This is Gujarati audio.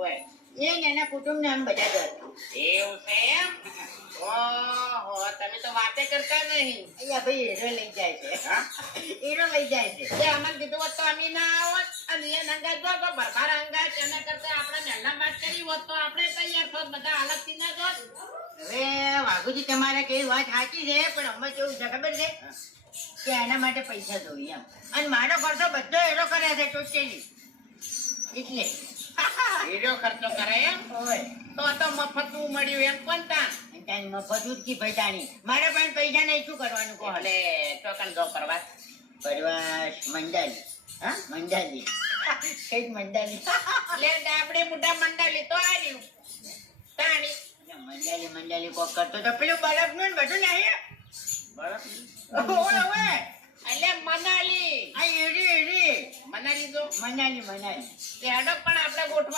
ઓય એ ને એના કુટુંબ આમ બધા જ એવું છે એમ? ઓહો, તમે તો વાતે કરતા નહીં. અહીંયા ભાઈ હીરો લઈ જાય છે. હા? હીરો લઈ જાય છે. તે અમને કીધું હોત તો અમે ના આવત. અને એ નંગાત જો તો ભરભાર અંગાત એના કરતા આપણે મહેનત વાત કરી હોત તો આપણે તૈયાર થોત, બધા હાલતથી ના જોત. હવે વાઘુજી તમારે કેવી વાત સાચી છે, પણ અમે કેવું છે ખબર છે કે એના માટે પૈસા જોઈએ એમ. અને મારો ખર્ચો બધો એનો કર્યા છે ટોટલી. એટલે હીરો ખર્ચો કરે એમ? હોય તો મફતનું મળ્યું એમ કોણ તા? તારી મફત ઉઠકી ભૈતાણી. મારે પણ પૈસા નહીં, શું કરવાનું કહો? એટલે ચોકન જો કરવા પરવાસ મંડાલી. હા મંડાલી કઈક મંડાલી. લે ડાબડી મુઢા મંડાલી તો આવ્યું તાણી મંડાલી કોક કરતો તો પેલું બરફ નું બધું નહીં. બરાબર ઓય ઓય એટલે મનાલી આ એરી મનાલી જો મનાલી તે હડક પણ આપણે ગોઠવા